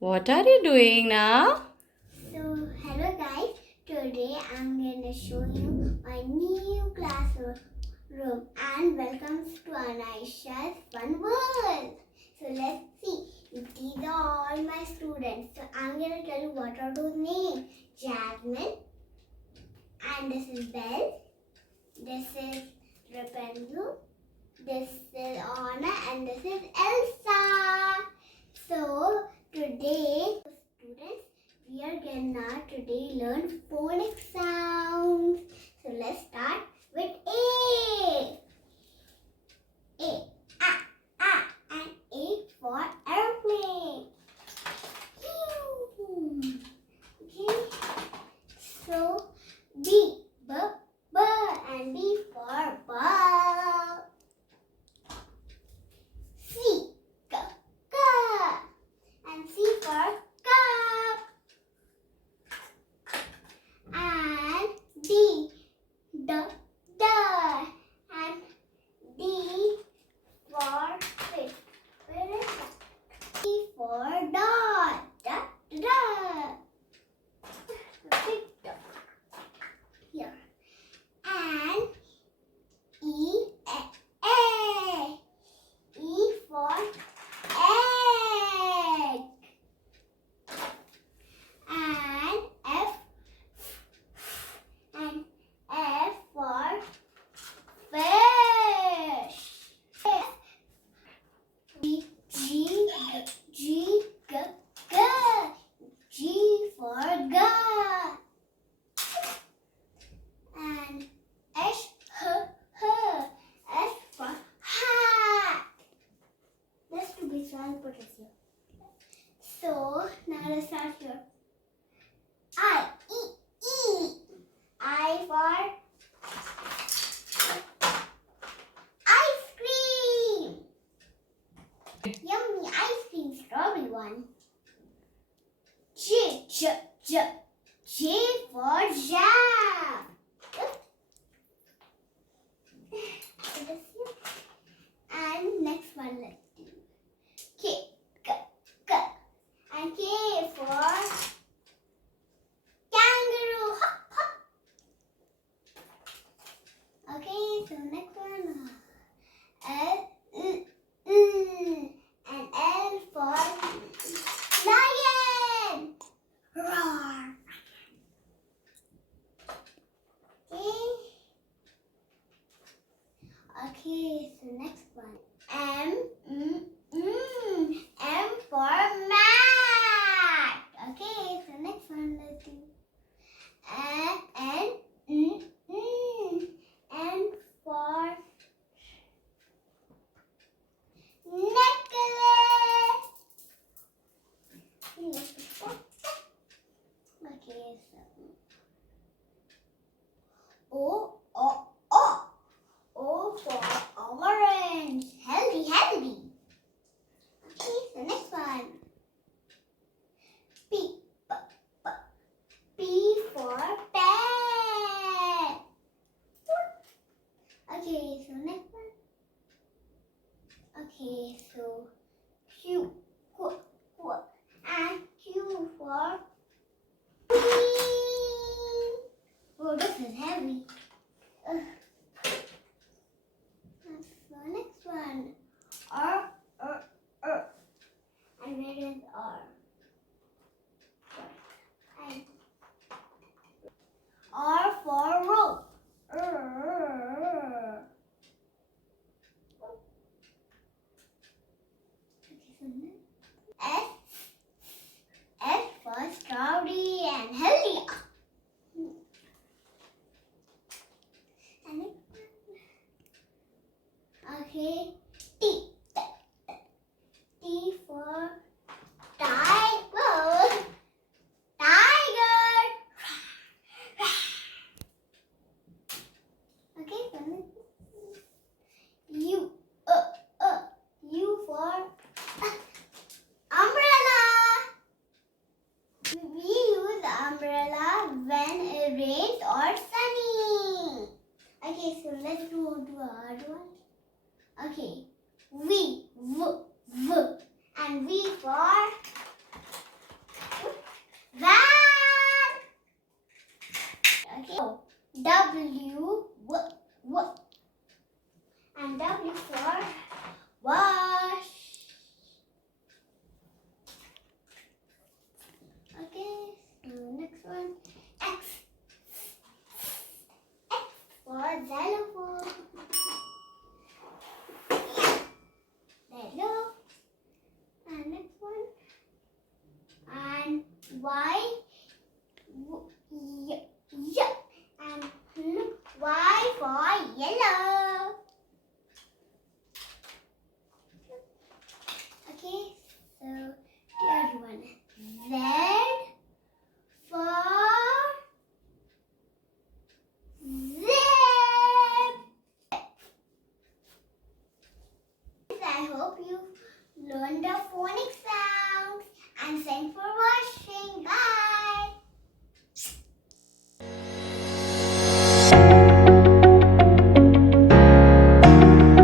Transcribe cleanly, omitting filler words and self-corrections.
What are you doing now? So, hello guys. Today I'm gonna show you my new classroom and welcome to Anaisha's fun world. So let's see. These are all my students. So I'm gonna tell you what are those names. Jasmine, and this is Belle. This is Rapunzel. This is Anna, and this is Elsa. So today, students, we are gonna today learn phonics sounds. So let's start with A. A, and A for airplane. Okay. So B, and B for ball. C, and C for cup. And D, and D for wait, where is it? D for dot. Big dot. Here. And E, E for egg. And F for fish. G, G for God. And S for hat. That's to be trying to put it here. So now let's start here. I for ice cream. Yummy ice cream, strawberry one. J for jam. And next one, let's do K, and K for kangaroo. Hop, hop. Okay, so next one, L, and L for lion. Roar. Okay, so next one, M for mat. Okay, so next one, let's do N for necklace. Okay, so O for orange. Healthy. Okay, so next one. P for pet. Okay, so next one. Okay, so Q, and Q for queen. Oh, this is heavy. So next one, R. And where is R? And R for rope. S for strawberry and healthy. And okay, T for tiger. Okay, so U for umbrella. We use umbrella when it rains or sunny. Okay, so let's do a hard one. Okay, V, and V for van. Okay. So, W, w, and W for wash. Okay, so next one, X. X for xylophone. There you go. And next one, and Y, and Y for yellow. Okay, so third one, Z for zip. I hope you learned the phonics sounds and thanks for watching.